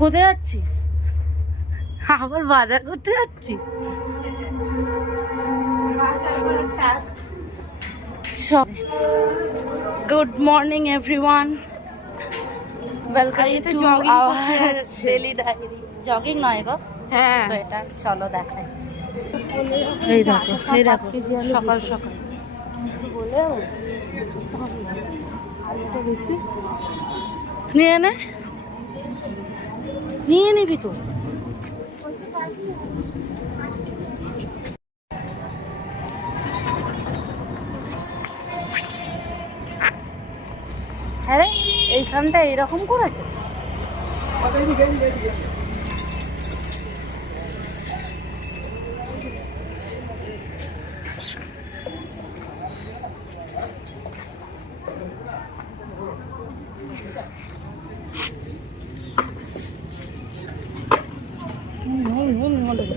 কোথায় যাচ্ছিস? আবার বাজার করতে যাচ্ছি good morning everyone welcome to our যাচ্ছে। ডেলি ডায়েরি জগিং নয় গো। হ্যাঁ। সোয়েটার চলো দেখাই। এই দেখো এই দেখো। সকাল সকাল। বেশি? নিয়ে নে। নিয়ে নিবি তো। আরে এইখানটা এইরকম করেছে হুম, হুম, হুম, বলে দে।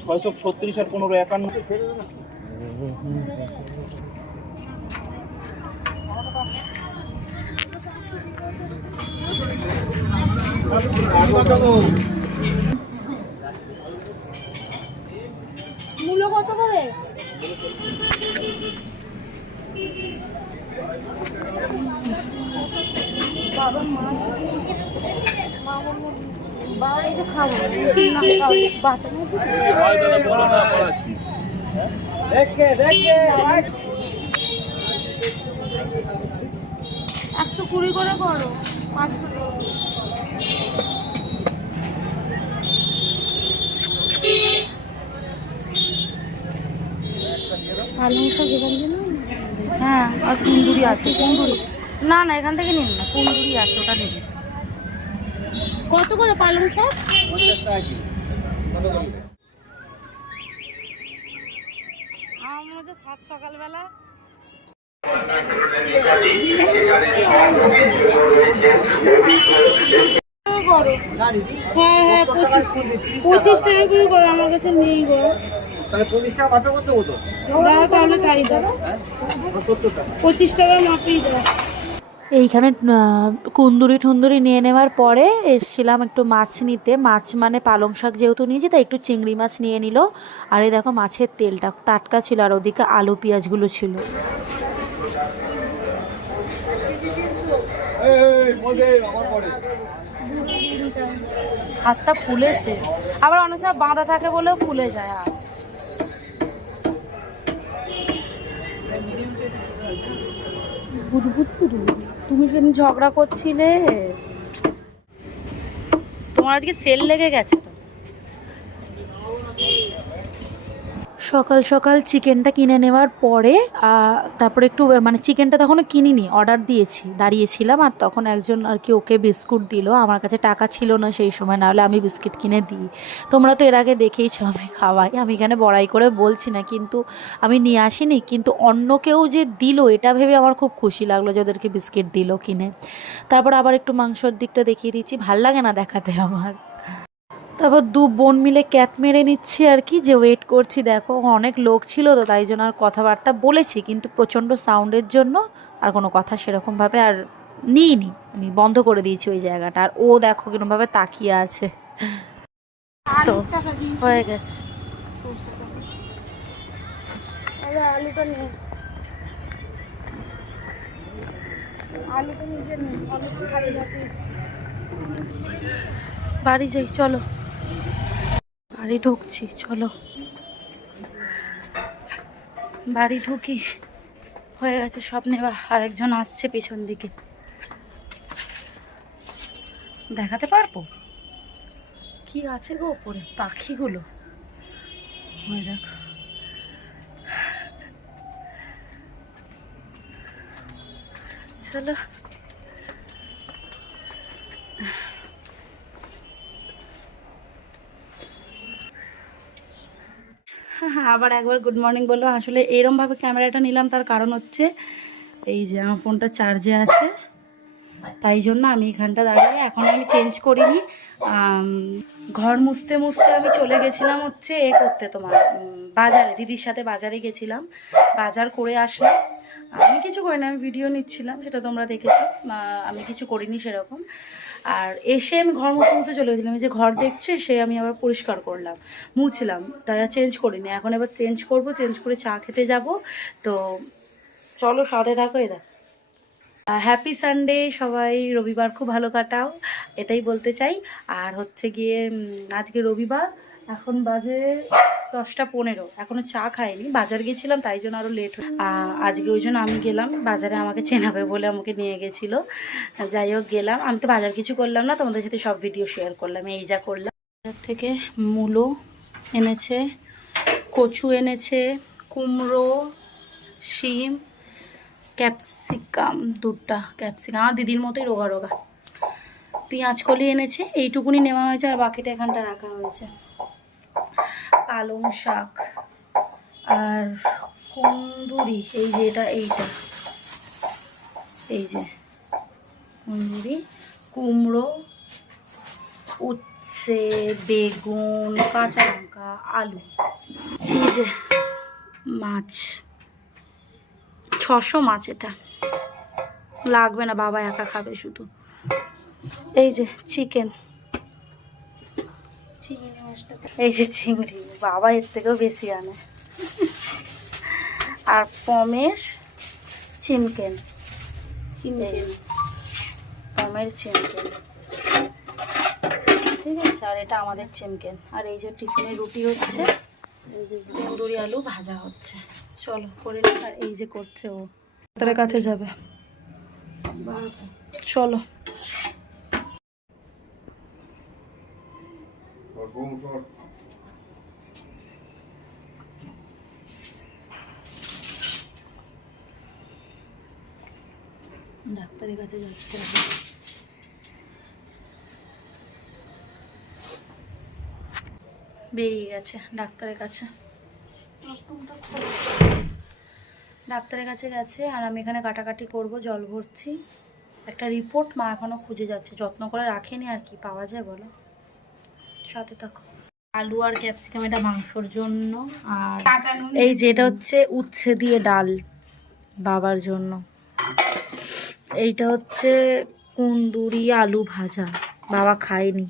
ছয়শো ছত্রিশ আর পনেরো একান্ন। মূল্য কত করে বাবা মাছ বাবা এই তো খাব না খাব বাটা মাছ একশো কুড়ি করে করো, পাঁচশো। পালং শাক এখান থেকে হ্যাঁ আর কুন্দুরি কুন্দুরি। না না, এখান থেকে নিন না, কুন্দুরি আছে, ওটা নিন। কত করে পালং শাক? আমার মনে হচ্ছে সাত সকালবেলা হ্যাঁ হ্যাঁ পঁচিশ টাকা করে করো আমার কাছে নেই গো তাহলে তাই দাও সত্তর টাকা পঁচিশ টাকার মাপেই দাও এইখানে কুন্দুরি ঠুন্দুরি নিয়ে নেওয়ার পরে এসছিলাম একটু মাছ নিতে। মাছ মানে পালং শাক যেহেতু নিয়েছি, তাই একটু চিংড়ি মাছ নিয়ে নিল। আর এই দেখো মাছের তেলটা টাটকা ছিল, আর ওদিকে আলু, পেঁয়াজগুলো ছিল। হাতটা ফুলেছে। আবার অনেক সময় বাঁধা থাকে বলেও ফুলে যায় হাত তুমি সেদিন ঝগড়া করছিলে? তোমার আজকে সেল লেগে গেছে তো? সকাল সকাল চিকেনটা কিনে নেওয়ার পরে তারপরে একটু মানে চিকেনটা তখনও কিনিনি, অর্ডার দিয়েছি, দাঁড়িয়েছিলাম আর তখন একজন আর কি ওকে বিস্কুট দিল, আমার কাছে টাকা ছিল না সেই সময়, নাহলে আমি বিস্কিট কিনে দিই। তোমরা তো এর আগে দেখেইছো আমি খাওয়াই, আমি এখানে বড়াই করে বলছি না, কিন্তু আমি নিয়ে আসিনি, কিন্তু অন্য কেউ যে দিল, এটা ভেবে আমার খুব খুশি লাগল যে ওদেরকে বিস্কিট দিল কিনে। তারপর আবার একটু মাংসর দিকটা দেখিয়ে দিচ্ছি, ভালো লাগে না দেখাতে আমার। তারপর দু বোন মিলে ক্যাত মেরে নিচ্ছি আর কি, যে ওয়েট করছি, দেখো, অনেক লোক ছিল তো তাই জন্য আর কথাবার্তা বলেছি, কিন্তু প্রচণ্ড সাউন্ডের জন্য আর কোনো কথা সেরকমভাবে আর নিইনি। আমি বন্ধ করে দিয়েছি ওই জায়গাটা, আর ও দেখো কিরমভাবে তাকিয়ে আছে। তো হয়ে গেছে। বাড়ি যাই, চলো। বাড়ি ঢুকছি, চলো। বাড়ি ঢুকি, হয়ে গেছে সব নেওয়া, আরেকজন আসছে পেছন দিকে। দেখাতে পারব? কি আছে গো ওপরে? পাখিগুলো। ওই দেখো। চলো। আবার একবার গুড মর্নিং বলল আসলে এরমভাবে ক্যামেরাটা নিলাম, তার কারণ হচ্ছে এই যে আমার ফোনটা চার্জে আছে। তাই জন্য আমি এখানটা দাঁড়িয়ে এখন আমি চেঞ্জ করিনি। ঘর মুছতে মুছতে আমি চলে গেছিলাম হচ্ছে এ করতে তোমার বাজারে, দিদির সাথে বাজারে গেছিলাম। বাজার করে আসলাম। আমি কিছু করিনি, আমি ভিডিও নিচ্ছিলাম, সেটা তোমরা দেখেছ। আমি কিছু করিনি সেরকম। আর এসে আমি ঘর মুছে মুছে চলে গেছিলাম। যে ঘর দেখছে, সে আমি আবার পরিষ্কার করলাম, মুছলাম। তাই চেঞ্জ করিনি। এখন এবার চেঞ্জ করব চেঞ্জ করে চা খেতে যাব। তো চলো, সাথে থাকো এরা হ্যাপি সানডে সবাই, রবিবার খুব ভালো কাটাও, এটাই বলতে চাই। আর হচ্ছে গিয়ে আজকে রবিবার এখন বাজে দশটা পনেরো। এখনও চা খাইনি, বাজার গেছিলাম, তাই জন্য আরও লেট আজকে ওই জন্য আমি গেলাম, বাজারে আমাকে চেনাবে বলে আমাকে নিয়ে গেছিল। যাই হোক, গেলাম। আমি তো বাজার কিছু করলাম না, তোমাদের সাথে সব ভিডিও শেয়ার করলাম, এই যা করলাম। বাজার থেকে মূলো এনেছে, কচু এনেছে, কুমড়ো, শিম, ক্যাপসিকাম দুটা ক্যাপসিকাম। আমার দিদির মতোই রোগা রোগা। পেঁয়াজ কলি এনেছে, এইটুকুনি নেওয়া হয়েছে, আর বাকিটা এখানটা রাখা হয়েছে। পালং শাক আর কুন্দুরি, এই যে এটা, এইটা। এই যে কুন্দুরি, কুমড়ো, উচ্ছে, বেগুন, কাঁচা লঙ্কা, আলু। এই যে মাছ। ছশো মাছ এটা। লাগবে না, বাবা একা খাবে শুধু। এই যে চিকেন। এই যে চিংড়ি বাবা এর থেকেও বেশি আনে। আর পমের চিমকেন। চিমকেন। পমের চিমকেন। ঠিক আছে আর এটা আমাদের চিমকেন। আর এই যে টিফিনে রুটি হচ্ছে এই যে তন্দুরি আলু ভাজা হচ্ছে। চলো করে আর এই যে করছে ও। তার কাছে যাবে। চলো। ডাক্তারের কাছে যাচ্ছে বেরিয়ে গেছে ডাক্তারের কাছে। ডাক্তারের কাছে গেছে আর আমি এখানে কাটাকাটি করব, জল ভরছি। একটা রিপোর্ট মা এখনও খুঁজে যাচ্ছে, যত্ন করে রাখেনি আর কি, পাওয়া যায় বলো। সাথে থাকো। আলু আর ক্যাপসিকাম এটা মাংসর জন্য। আর এই যে এটা হচ্ছে উচ্ছে দিয়ে ডাল বাবার জন্য। এইটা হচ্ছে কুন্দুরি আলু ভাজা। বাবা খায়নি।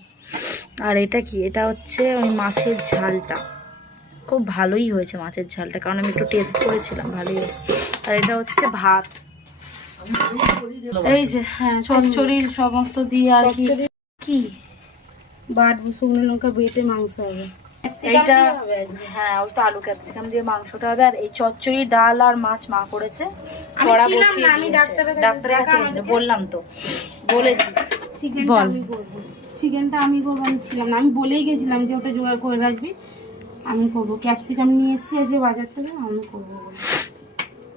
আর এটা কি? এটা হচ্ছে ওই মাছের ঝালটা। খুব ভালোই হয়েছে মাছের ঝালটা কারণ আমি একটু টেস্ট করেছিলাম ভালোই। আর এটা হচ্ছে ভাত। এই যে হ্যাঁ চচ্চড়ির সমস্ত দিয়ে আর কি? বাট শুকনো লঙ্কা বেটে মাংস হবে। এইটা হ্যাঁ ওই তো আলু ক্যাপসিকাম দিয়ে মাংসটা হবে। আর এই চচ্চড়ি ডাল আর মাছ মা করেছে। আমি কড়া বসিয়ে না, ডাক্তারের কাছে- গেছিল বললাম তো। বলেছি। চিকেনটা। আমি করব। চিকেনটা আমি করব আমি ছিলাম না। আমি বলেই গেছিলাম যে ওটা জোগাড় করে রাখবি। আমি করব। ক্যাপসিকাম নিয়ে এসেছি আজকে বাজার থেকে আমি করব।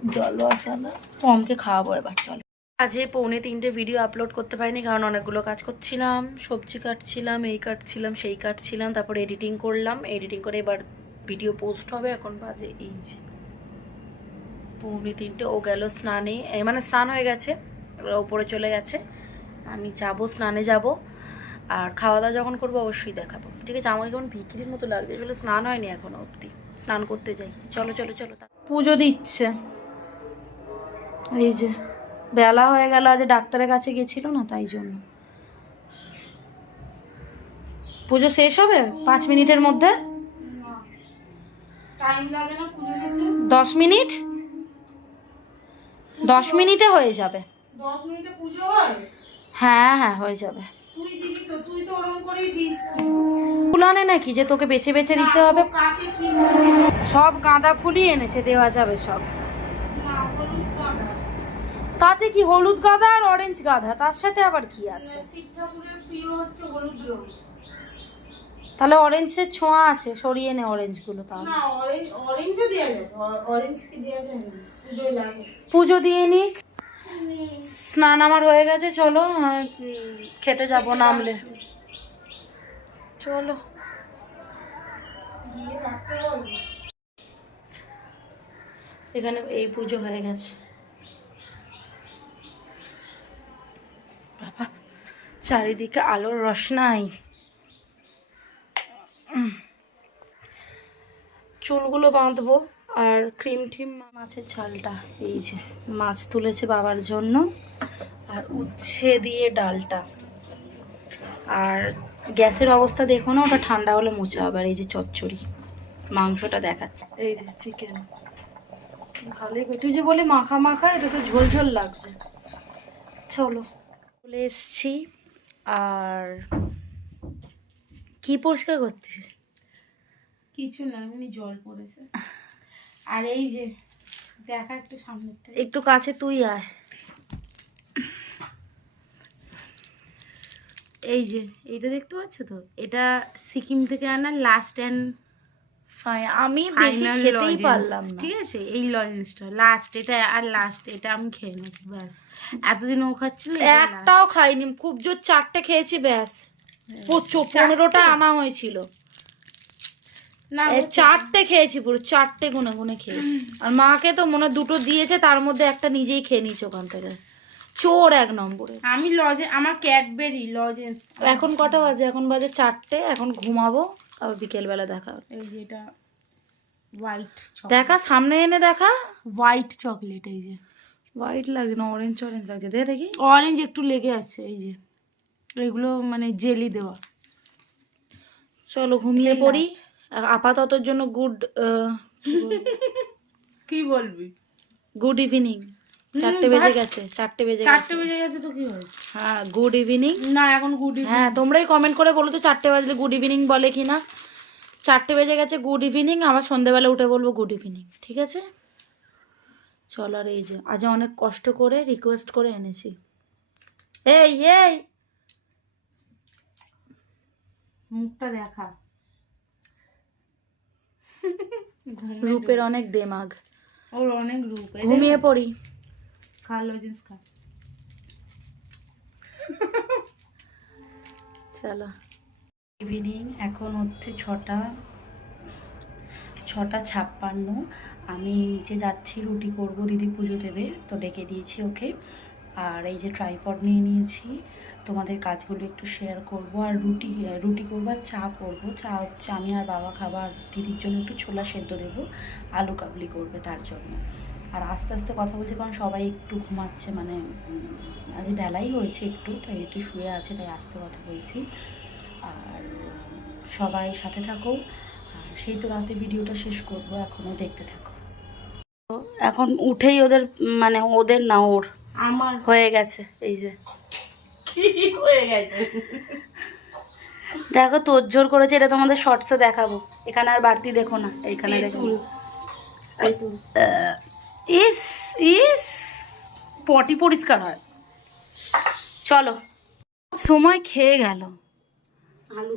বলে জল বসানো। পমকে খাওয়াবো এবার চলো। আজকে পৌনে তিনটে ভিডিও আপলোড করতে পারিনি কারণ অনেকগুলো কাজ করছিলাম। সবজি কাটছিলাম, এই কাটছিলাম, সেই কাটছিলাম, তারপর এডিটিং করলাম। এডিটিং করে এবার ভিডিও পোস্ট হবে, এখন বাজে এই যে পৌনে তিনটে। ও গেল স্নানে মানে স্নান হয়ে গেছে ওপরে চলে গেছে। আমি যাব, স্নানে যাব। আর খাওয়া দাওয়া যখন করব অবশ্যই দেখাবো। ঠিক আছে, আমাকে কেমন বিক্রির মতো লাগছে, আসলে স্নান হয়নি এখনও অবধি। স্নান করতে যাই। চলো চলো চলো পুজো দিচ্ছে। এই যে বেলা হয়ে গেল আজ ডাক্তারের কাছে গেছিল না তাই জন্য। পুজো শেষ হবে পাঁচ মিনিটের মধ্যে? দশ মিনিট? দশ মিনিটে হয়ে যাবে। হয়? হ্যাঁ হ্যাঁ যাবে। তুই দিবি তো তুই তো ওরকম করেই দিস। ফুল আনে নাকি যে তোকে বেছে বেছে দিতে হবে? সব গাঁদা ফুলই এনেছে দেওয়া যাবে সব। তাতে কি হলুদ গাধা আর অরেঞ্জ গাধা তার সাথে আবার কি আছে? রং তাহলে অরেঞ্জের ছোঁয়া আছে সরিয়ে নে অরেঞ্জগুলো তাহলে। না না পুজো দিয়ে নিক স্নান আমার হয়ে গেছে চলো খেতে যাব নামলে। চলো। এখানে এই পুজো হয়ে গেছে। বাবা চারিদিকে আলোর রসনাই। চুলগুলো বাঁধবো আর ক্রিম টিম মাছের ঝালটা, এই যে মাছ তুলেছে বাবার জন্য আর উচ্ছে দিয়ে ডালটা। আর গ্যাসের অবস্থা দেখো না, ওটা ঠান্ডা হলে মুছে হবে আর এই যে চচ্চড়ি, মাংসটা দেখাচ্ছে। এই যে চিকেন। ভালোই তুই যে বলে মাখা মাখা, এটা তো ঝোল ঝোল লাগছে। চলো। চলে এসছি। আর কি পরিষ্কার করছিস কিছু না এমনি জল পড়েছে। আর এই যে দেখা একটু সামনের থেকে। একটু কাছে তুই আয়। এই যে এটা দেখতে পাচ্ছ তো? এটা সিকিম থেকে আনা লাস্ট অ্যান্ড আমি বেশি খেতেই পারলাম না। ঠিক আছে এই লজেন্সটা লাস্ট এটা আর লাস্ট এটা আমি খেয়ে নেব ব্যাস। এতদিন ও খাচ্ছিল একটাও খাইনি খুব জোর চারটে খেয়েছি ব্যাস। পনেরোটা আনা হয়েছিল। না চারটে খেয়েছি পুরো চারটে গুনে গুনে খেয়েছি। আর মাকে তো মনে হয় দুটো দিয়েছে তার মধ্যে একটা নিজেই খেয়ে নিয়েছে ওখান থেকে। চোর এক নম্বরে। আমি লজে আমার ক্যাডবেরি লজেন্স এখন কটা বাজে? এখন বাজে চারটে এখন ঘুমাবো। আবার বিকেলবেলা দেখা এই যে এটা হোয়াইট দেখা সামনে এনে দেখা। হোয়াইট চকলেট এই যে। হোয়াইট লাগছে না অরেঞ্জ অরেঞ্জ লাগছে। দে দেখি। অরেঞ্জ একটু লেগে আছে এই যে। এগুলো মানে জেলি দেওয়া। চলো ঘুমিয়ে পড়ি। আপাততর জন্য গুড কি বলবি? গুড ইভিনিং চারটে বেজে গেছে চারটে বেজে চারটে বেজে গেছে তো কি হয়েছে? হ্যাঁ গুড ইভিনিং না এখন গুড হ্যাঁ তোমরাই কমেন্ট করে বলো তো চারটে বাজলে গুড ইভিনিং বলে কি না চারটে বেজে গেছে গুড ইভিনিং আবার সন্ধেবেলা উঠে বলব গুড ইভিনিং ঠিক আছে? চল আর এই যে আজ অনেক কষ্ট করে রিকোয়েস্ট করে এনেছি। এই এই! মুখটা দেখা। রূপের অনেক দেমাগ। ওর অনেক রূপ। ঘুমিয়ে পড়ি। খা লজেন্স খা। চলো। ইভিনিং এখন হচ্ছে ছটা ছটা ছাপ্পান্ন। আমি নিচে যাচ্ছি রুটি করব দিদি পুজো দেবে তো ডেকে দিয়েছি ওকে। আর এই যে ট্রাইপড নিয়ে নিয়েছি তোমাদের কাজগুলো একটু শেয়ার করব। আর রুটি রুটি করব আর চা করব। চা হচ্ছে আমি আর বাবা খাবার দিদির জন্য একটু ছোলা সেদ্ধ দেবো আলু কাবলি করবে তার জন্য। আর আস্তে আস্তে কথা বলছি কারণ সবাই একটু ঘুমাচ্ছে মানে আজ বেলাই হয়েছে একটু তাই একটু শুয়ে আছে তাই আস্তে কথা বলছি। আর সবাই সাথে থাকো আর সেই তো রাতে ভিডিওটা শেষ করব এখনও দেখতে থাকো। এখন উঠেই ওদের মানে ওদের না ওর আমার। হয়ে গেছে এই যে। হয়ে গেছে? দেখো তোর জোর করেছে এটা তোমাদের শর্টসে দেখাবো। এখানে আর বাড়তি দেখো না এইখানে দেখো। ইস ইস। পটি পরিষ্কার হয়। চলো। সময় খেয়ে গেল। আলু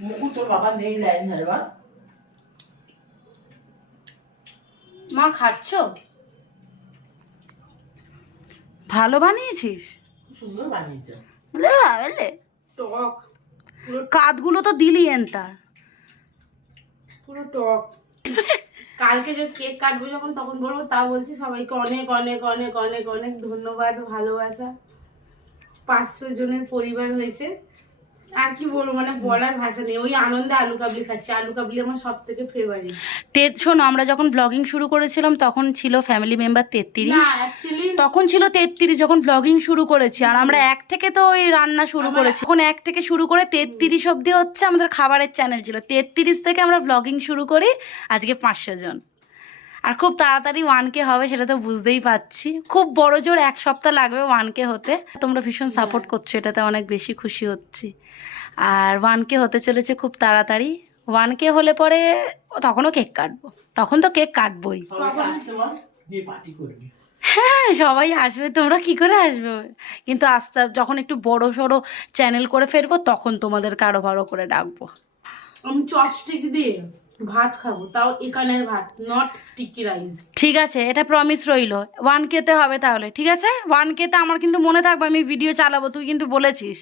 মুকু তোর বাবা নেই লাইন ধরবা মা খাচ্ছ? ভালো বানিয়েছিস? সুন্দর বানিয়েছে। টক। পুরো তো দিলি এনতার। পুরো টক। কালকে যে কেক কাটবো যখন, তখন বলব, তা বলছি সবাইকে অনেক অনেক অনেক অনেক অনেক ধন্যবাদ, ভালোবাসা। পাঁচশো জনের পরিবার হয়েছে। আর কি বলব মানে বলার ভাষা নেই। ওই আনন্দে আলু কাবলি খাচ্ছি। আলু কাবলি আমার সব থেকে ফেভারিট তে শোনো আমরা যখন ব্লগিং শুরু করেছিলাম তখন ছিল ফ্যামিলি মেম্বার তেত্রিশ। তখন ছিল তেত্রিশ যখন ব্লগিং শুরু করেছি। আর আমরা এক থেকে তো ওই রান্না শুরু করেছি। এখন এক থেকে শুরু করে তেত্রিশ অবধি হচ্ছে আমাদের খাবারের চ্যানেল ছিল। তেত্রিশ থেকে আমরা ব্লগিং শুরু করি আজকে পাঁচশো জন। আর খুব তাড়াতাড়ি ওয়ান কে হবে সেটা তো বুঝতেই পারছি। খুব বড় জোর এক সপ্তাহ লাগবে ওয়ান কে হতে। তোমরা ভীষণ সাপোর্ট করছ এটাতে অনেক বেশি খুশি হচ্ছি। আর ওয়ান কে হতে চলেছে খুব তাড়াতাড়ি। ওয়ান কে হলে পরে তখনও কেক কাটবো। তখন তো কেক কাটবোই। হ্যাঁ সবাই আসবে তোমরা কি করে আসবে? কিন্তু আস্তে যখন একটু বড় সড়ো চ্যানেল করে ফেরবো তখন তোমাদেরকে আরও ভালো করে ডাকবো। আমি চপস্টিক দিয়ে ভাত খাব তাও এখানের ভাত নট স্টিকি রাইস ঠিক আছে এটা প্রমিস রইল। ওয়ান কেতে হবে তাহলে ঠিক আছে? ওয়ান কেতে আমার কিন্তু মনে থাকবে আমি ভিডিও চালাবো তুই কিন্তু বলেছিস।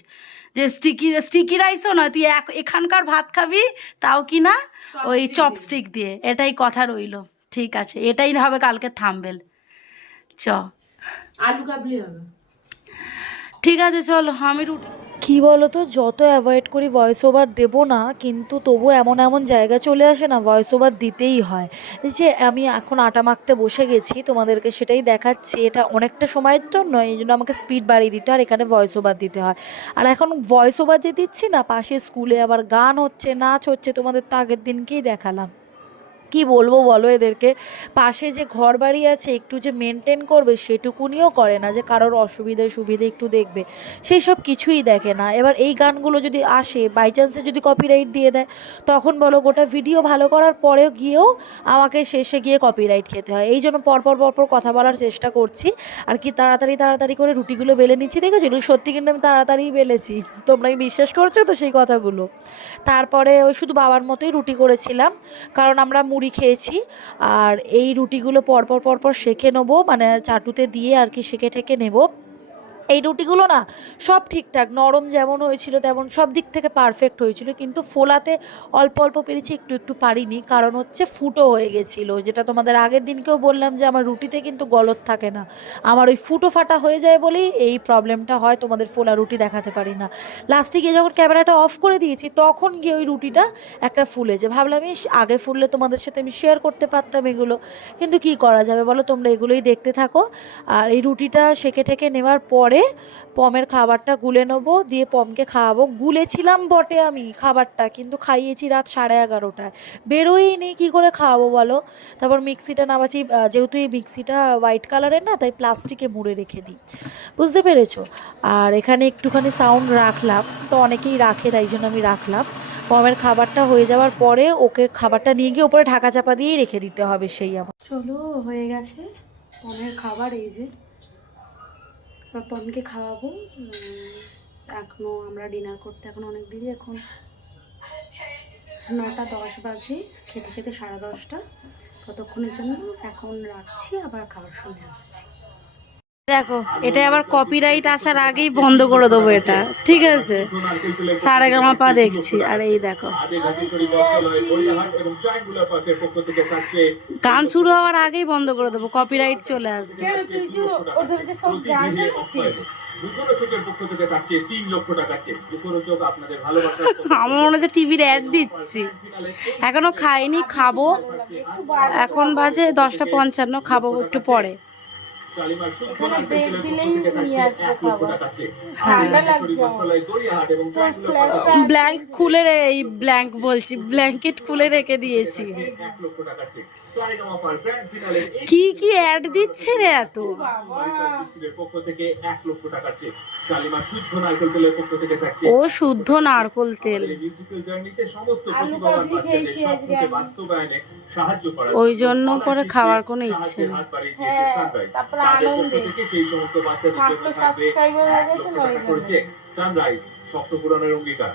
যে স্টিকি স্টিকি রাইসও নয় তুই এখানকার ভাত খাবি তাও কি না? ওই চপস্টিক দিয়ে এটাই কথা রইল। ঠিক আছে এটাই হবে কালকে থামবেল চ। আলু কাবলি হবে। ঠিক আছে চলো আমি রুটি কি বলো তো যত অ্যাভয়েড করি ভয়েস ওভার দেবো না, কিন্তু তবু এমন এমন জায়গা চলে আসে না ভয়েস ওভার দিতেই হয়। যে আমি এখন আটা মাখতে বসে গেছি, তোমাদেরকে সেটাই দেখাচ্ছি, এটা অনেকটা সময়ের জন্য, এই জন্য আমাকে স্পিড বাড়িয়ে দিতে হয় আর এখানে ভয়েস ওভার দিতে হয়। আর এখন ভয়েস ওভার যে দিচ্ছি না, পাশে স্কুলে আবার গান হচ্ছে, নাচ হচ্ছে, তোমাদের তো আগের দিনকেই দেখালাম। কি বলব বলো এদেরকে? পাশে যে ঘর বাড়ি আছে, একটু যে মেনটেন করবে সেটুকুনিও করে না যে কারোর অসুবিধে সুবিধে একটু দেখবে। সেই সব কিছুই দেখে না। এবার এই গানগুলো যদি আসে বাই চান্সে যদি কপিরাইট দিয়ে দেয়, তখন বলো গোটা ভিডিও ভালো করার পরেও গিয়েও আমাকে শেষে গিয়ে কপিরাইট খেতে হয়। এই জন্য পরপর পরপর কথা বলার চেষ্টা করছি। আর কি তাড়াতাড়ি তাড়াতাড়ি করে রুটিগুলো বেলে নিচ্ছি, দেখেছ? সত্যি কিন্তু আমি তাড়াতাড়ি বেলেছি। তোমরা কি বিশ্বাস করছ তো সেই কথাগুলো? তারপরে ওই শুধু বাবার মতোই রুটি করেছিলাম। কারণ আমরা মুড়ি খেয়েছি। আর এই রুটিগুলো পরপর পরপর সেঁকে নেব। মানে চাটুতে দিয়ে আর কি সেঁকে ঠেকে নেব। এই রুটিগুলো না সব ঠিকঠাক, নরম যেমন হয়েছিল তেমন সব দিক থেকে পারফেক্ট হয়েছিল। কিন্তু ফোলাতে অল্প অল্প পেরেছি, একটু একটু পারিনি। কারণ হচ্ছে ফুটো হয়ে গেছিল। যেটা তোমাদের আগের দিনকেও বললাম যে আমার রুটিতে কিন্তু গলত থাকে না। আমার ওই ফুটো ফাটা হয়ে যায় বলেই এই প্রবলেমটা হয়, তোমাদের ফোলা রুটি দেখাতে পারি না। লাস্টে গিয়ে যখন ক্যামেরাটা অফ করে দিয়েছি, তখন গিয়ে ওই রুটিটা একটা ফুলেছে। ভাবলাম আগে ফুললে তোমাদের সাথে আমি শেয়ার করতে পারতাম এগুলো। কিন্তু কি করা যাবে বলো, তোমরা এগুলোই দেখতে থাকো। আর এই রুটিটা সেকে টেকে নেওয়ার পরে পমের খাবারটা গুলে নেব, দিয়ে পমকে খাওয়াবো। গুলেছিলাম বটে আমি খাবারটা, কিন্তু খাইয়েছি রাত সাড়ে এগারোটায়। বেরোই নি, কী করে খাওয়াবো বলো? তারপর মিক্সিটা নামাচ্ছি যেহেতু এই মিক্সিটা হোয়াইট কালারের না, তাই প্লাস্টিকে মুড়ে রেখে দিই। বুঝতে পেরেছ? আর এখানে একটুখানি সাউন্ড রাখলাম, তো অনেকেই রাখে, তাই জন্য আমি রাখলাম। পমের খাবারটা হয়ে যাওয়ার পরে ওকে খাবারটা নিয়ে গিয়ে ওপরে ঢাকা চাপা দিয়েই রেখে দিতে হবে সেই আমার। চলো, হয়ে গেছে। পমের খাবার, এই যে পমকে খাওয়াবো। এখনও এখনও আমরা ডিনার করতে এখন অনেক দেরি, এখন নটা দশ বাজে, খেতে খেতে সাড়ে দশটা। ততক্ষণের জন্য এখন রাখছি, আবার খাবার সময় আসছি। দেখো এটা আবার কপিরাইট আসার আগেই বন্ধ করে দেবো এটা। ঠিক আছে? সারে গামা পা দেখছি। আর এই দেখো। গান শুরু হওয়ার আগেই বন্ধ করে দেবো কপিরাইট চলে আসবে। আমার মনে হচ্ছে টিভির অ্যাড দিচ্ছি। এখনও খাইনি খাব। এখন বাজে দশটা পঞ্চান্ন খাব একটু পরে। ব্ল্যাঙ্ক খুলে রে এই ব্ল্যাঙ্ক বলছি। ব্ল্যাঙ্কেট খুলে রেখে দিয়েছি। এক লক্ষ টাকা চেক শালিমা শুদ্ধ অ্যাড দিচ্ছে রে এত? ও শুদ্ধ নারকোল তেল। ওই জন্য করে খাওয়ার কোনো ইচ্ছে নেই। হাত বাড়িয়ে দিয়েছে সানরাইজ। তারপরে তাদের পক্ষ আনন্দে। থেকে সেই সমস্ত বাচ্চাদের জন্য 500 থাকবে subscriber হয়ে সানরাইজ স্বপ্ন পূরণের অঙ্গীকার।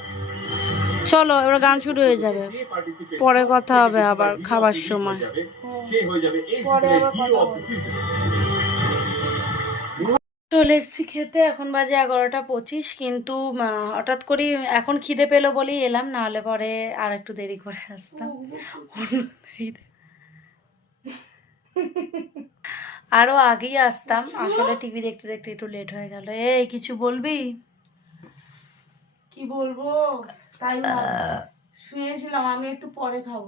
চলো এবার গান শুরু হয়ে যাবে। পরে কথা হবে আবার খাবার সময়। হয়ে হয়ে চলে এসেছি খেতে এখন বাজে এগারোটা পঁচিশ কিন্তু হঠাৎ করে এখন খিদে পেল বলেই এলাম না হলে পরে আর একটু দেরি করে আসতাম। এই দেখ। আরও আগেই আসতাম আসলে টিভি দেখতে দেখতে একটু লেট হয়ে গেল। এই কিছু বলবি? কি বলব? তাই শুয়েছিলাম আমি একটু পরে খাব।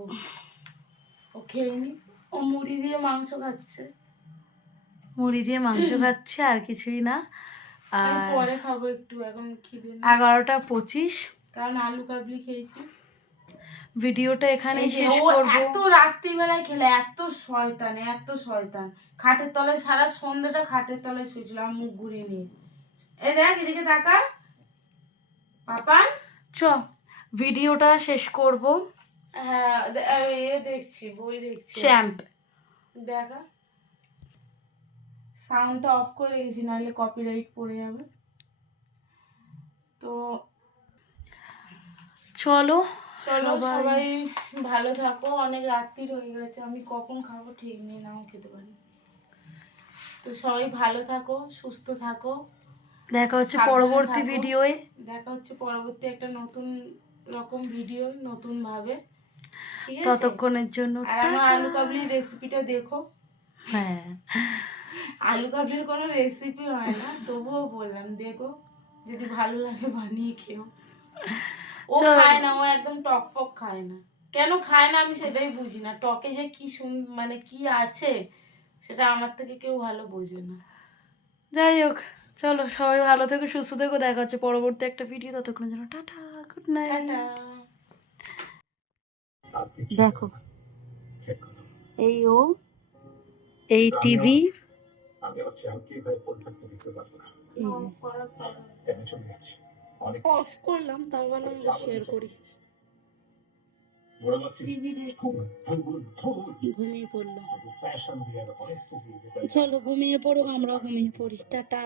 ও খেয়ে নি। ও মুড়ি দিয়ে মাংস খাচ্ছে। মুড়ি দিয়ে মাংস খাচ্ছে আর কিছুই না। আর পরে খাব একটু এখন খিদে এগারোটা পঁচিশ। কারণ আলু কাবলি খেয়েছি। ভিডিওটা এখানেই এই শেষ ও এত রাত্রিবেলায় খেলে এত শয়তান এত শয়তান। খাটের তলায় সারা সন্ধ্যাটা খাটের তলায় শুয়েছিল আর মুখ ঘুরিয়ে নিয়ে এ দেখ এদিকে তাকা পাপান? চ। ভিডিওটা শেষ করব। হ্যাঁ এ দেখছি বই দেখছি। চ্যাম্প দেখা। সাউন্ডটা অফ করে রেখেছি নাহলে কপিরাইট পড়ে যাবে। তো চলো চলো সবাই- ভালো থাকো অনেক রাত্রি হয়ে গেছে আমি কখন খাব ঠিক নেই নাও খেতে পারি। তো সবাই ভালো থাকো সুস্থ থাকো। দেখা হচ্ছে পরবর্তী। ভিডিওয়ে দেখা হচ্ছে পরবর্তী একটা নতুন রকম ভিডিও নতুন ভাবে। ততক্ষণের জন্য আর আমার আলু কাবলির রেসিপিটা দেখো। হ্যাঁ। আলু কাবলির কোনো রেসিপি হয় না তবুও বললাম দেখো যদি ভালো লাগে বানিয়ে খেও। ও খায় না ও একদম টক ফক খায় না। কেন খায় না আমি সেটাই বুঝি না। টকে যে কি শুন মানে কি আছে সেটা আমার থেকে কেউ ভালো বোঝে না। যাই হোক চলো সবাই ভালো থেকো সুস্থ থেকো দেখা হচ্ছে পরবর্তী একটা ভিডিও ততক্ষণের জন্য টাটা। গুড নাইট দেখো। এই ও এই টিভি। অফ করলাম তাও ভালো শেয়ার করি। ঘুমিয়ে পড়ল। চলো ঘুমিয়ে পড়ো আমরাও ঘুমিয়ে পড়ি। টাটা।